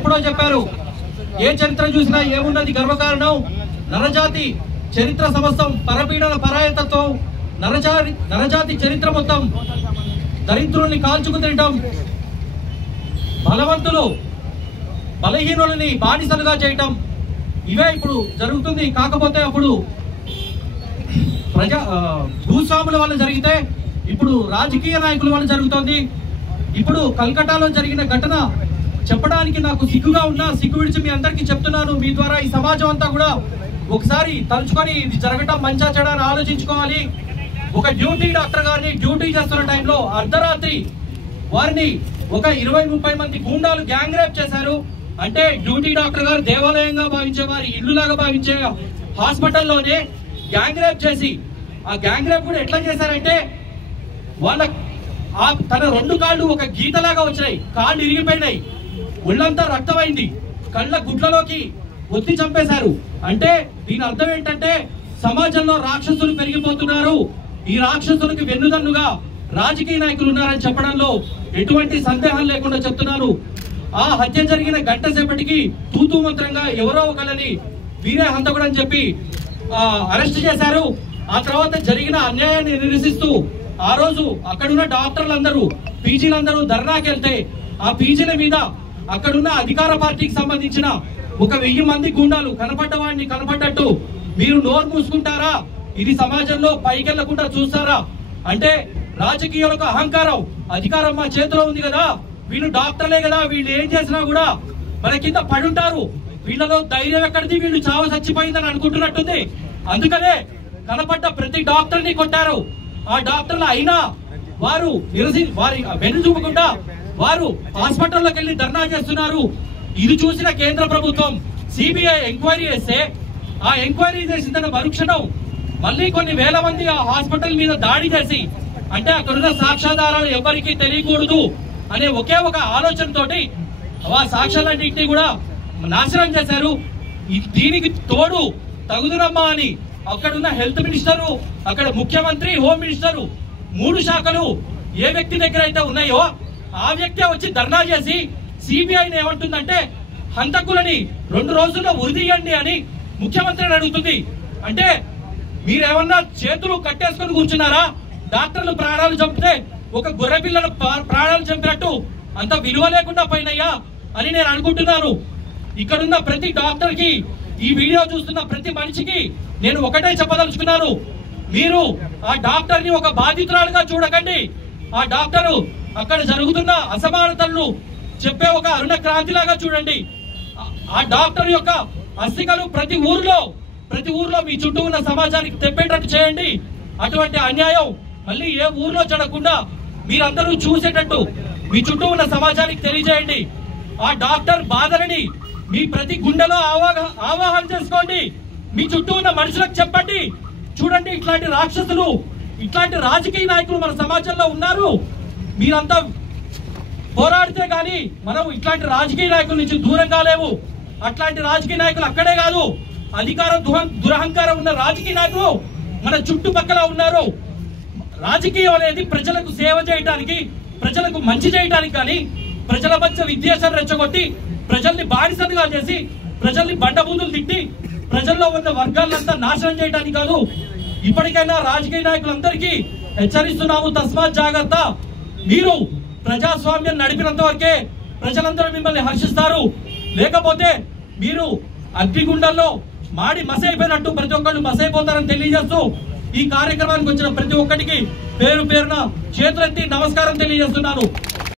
ఎప్పుడో చెప్పారు, ఏ చరిత్ర చూసినా ఏమున్నది గర్వకారణం, నరజాతి చరిత్ర సమస్తం పరపీడన పరాయతత్వం, నరజాతి చరిత్ర మొత్తం దరిద్రుల్ని కాల్చుకు తినటం, బలవంతులు బలహీనులని బానిసలుగా చేయటం, ఇవే ఇప్పుడు జరుగుతుంది. కాకపోతే అప్పుడు భూస్వాముల వల్ల జరిగితే ఇప్పుడు రాజకీయ నాయకుల వల్ల జరుగుతోంది. ఇప్పుడు కల్కటాలో జరిగిన ఘటన చెప్పడానికి నాకు సిగ్గుగా ఉన్నా సిగ్గు విడిచి మీ అందరికీ చెప్తున్నాను. మీ ద్వారా ఈ సమాజం అంతా కూడా ఒకసారి తలుచుకొని ఇది జరగటం మంచా చెడా అని ఆలోచించుకోవాలి. ఒక డ్యూటీ డాక్టర్ గారిని డ్యూటీ చేస్తున్న టైంలో అర్ధరాత్రి వారిని ఒక 20-30 మంది గూండాలు గ్యాంగ్ రేప్ చేశారు. అంటే డ్యూటీ డాక్టర్ గారు దేవాలయంగా భావించే వారి ఇల్లులాగా భావించే హాస్పిటల్లోనే గ్యాంగ్ రేప్ చేసి, ఆ గ్యాంగ్ రేప్ కూడా ఎట్లా చేశారంటే వాళ్ళ తన 2 కాళ్ళు ఒక గీతలాగా వచ్చినాయి, కాళ్ళు ఇరిగిపోయినాయి, ఒళ్ళంతా రక్తమైంది, కళ్ళ గుడ్లలోకి ఒత్తి చంపేశారు. అంటే దీని అర్థం ఏంటంటే సమాజంలో రాక్షసులు పెరిగిపోతున్నారు. ఈ రాక్షసులకు వెన్నుదన్నుగా రాజకీయ నాయకులు ఉన్నారని చెప్పడంలో ఎటువంటి సందేహం లేకుండా చెప్తున్నారు. ఆ హత్య జరిగిన గంట సేపటికి తూతూ మంత్రంగా ఎవరో ఒకళ్ళని వీరే హంతకుడు అని చెప్పి అరెస్ట్ చేశారు. ఆ తర్వాత జరిగిన అన్యాయాన్ని నిరసిస్తూ ఆ రోజు అక్కడున్న డాక్టర్లందరూ పీజీలందరూ ధర్నాకి వెళ్తే ఆ పీజీల మీద అక్కడున్న అధికార పార్టీకి సంబంధించిన ఒక 1000 మంది గుండాలు కనపడ్డవాడిని కనపడ్డట్టు మీరు నోరు మూసుకుంటారా, ఇది సమాజంలో పైకెళ్లకుండా చూస్తారా అంటే రాజకీయాలకు అహంకారం, అధికారం మా చేతిలో ఉంది కదా, వీళ్ళు డాక్టర్లే కదా, వీళ్ళు ఏం చేసినా కూడా మన కింద పడుంటారు, వీళ్ళలో ధైర్యం ఎక్కడిది, వీళ్ళు చావు చచ్చిపోయిందని అనుకుంటున్నట్టుంది. అందుకనే కనపడ్డ ప్రతి డాక్టర్ ని కొట్టారు. ఆ డాక్టర్లు అయినా వారు వారి వెన్ను చూపకుండా వారు హాస్పిటల్లోకి వెళ్లి ధర్నా చేస్తున్నారు. ఇది చూసిన కేంద్ర ప్రభుత్వం సిబిఐ ఎంక్వైరీ చేస్తే ఆ ఎంక్వైరీ చేసిన మరుక్షణం మళ్ళీ కొన్ని వేల మంది ఆ హాస్పిటల్ మీద దాడి చేసి, అంటే అక్కడున్న సాక్ష్యాధారాలు ఎవరికీ తెలియకూడదు అనే ఒకే ఒక ఆలోచనతోటి ఆ సాక్ష్యాలన్నింటినీ కూడా నాశనం చేశారు. దీనికి తోడు తగుదురమ్మా అని అక్కడున్న హెల్త్ మినిస్టరు, అక్కడ ముఖ్యమంత్రి, హోమ్ మినిస్టరు 3 శాఖలు ఏ వ్యక్తి దగ్గర అయితే ఉన్నాయో ఆ వ్యక్తి వచ్చి ధర్నా చేసి సిబిఐని ఏమంటుందంటే హంతకులని 2 రోజుల్లో ఉరిదీయండి అని ముఖ్యమంత్రిని అడుగుతుంది. అంటే మీరేమన్నా చేతులు కట్టేసుకొని కూర్చున్నారా? డాక్టర్లు ప్రాణాలు చంపితే ఒక గొర్రె పిల్లల ప్రాణాలు చంపినట్టు అంత విలువ లేకుండా పోయినయ్యా అని నేను అనుకుంటున్నాను. ఇక్కడున్న ప్రతి డాక్టర్ కి, ఈ వీడియో చూస్తున్న ప్రతి మనిషికి నేను ఒకటే చెప్పదలుచుకున్నాను, మీరు ఆ డాక్టర్ ని ఒక బాధితురాలుగా చూడకండి. ఆ డాక్టరు అక్కడ జరుగుతున్న అసమానతలను చెప్పే ఒక అరుణ క్రాంతిలాగా చూడండి. ఆ డాక్టర్ యొక్క అస్థికలు ప్రతి ఊర్లో మీ చుట్టూ ఉన్న సమాజానికి తెప్పేటట్టు చేయండి. అటువంటి అన్యాయం మళ్ళీ ఏ ఊర్లో జరగకుండా మీరందరూ చూసేటట్టు మీ చుట్టూ ఉన్న సమాజానికి తెలియజేయండి. ఆ డాక్టర్ బాధలని మీ ప్రతి గుండెలో ఆవాహన చేసుకోండి. మీ చుట్టూ ఉన్న మనుషులకు చెప్పండి, చూడండి ఇట్లాంటి రాక్షసులు, ఇట్లాంటి రాజకీయ నాయకులు మన సమాజంలో ఉన్నారు. మీరంతా పోరాడితే గాని మనం ఇట్లాంటి రాజకీయ నాయకుల నుంచి దూరంగా లేవు. అట్లాంటి రాజకీయ నాయకులు అక్కడే కాదు, అధికార దురహంకారం ఉన్న రాజకీయ నాయకులు మన చుట్టుపక్కల ఉన్నారు. రాజకీయం అనేది ప్రజలకు సేవ చేయడానికి, ప్రజలకు మంచి చేయడానికి కానీ ప్రజల మధ్య విద్వేషాలు రెచ్చగొట్టి ప్రజల్ని బానిసలుగా చేసి ప్రజల్ని బండబూతులు తిట్టి ప్రజల్లో ఉన్న వర్గాలంతా నాశనం చేయడానికి కాదు. ఇప్పటికైనా రాజకీయ నాయకులందరికీ హెచ్చరిస్తున్నాము, తస్మాత్ జాగ్రత్త. మీరు ప్రజాస్వామ్యం నడిపినంత వరకే ప్రజలందరూ మిమ్మల్ని హర్షిస్తారు. లేకపోతే మీరు అగ్నిగుండంలో మాడి మసైపోయినట్టు ప్రతి ఒక్కళ్ళు మసైపోతారని తెలియజేస్తూ ఈ కార్యక్రమానికి వచ్చిన ప్రతి ఒక్కరికి పేరు పేరున చేతులెత్తి నమస్కారం తెలియజేస్తున్నాను.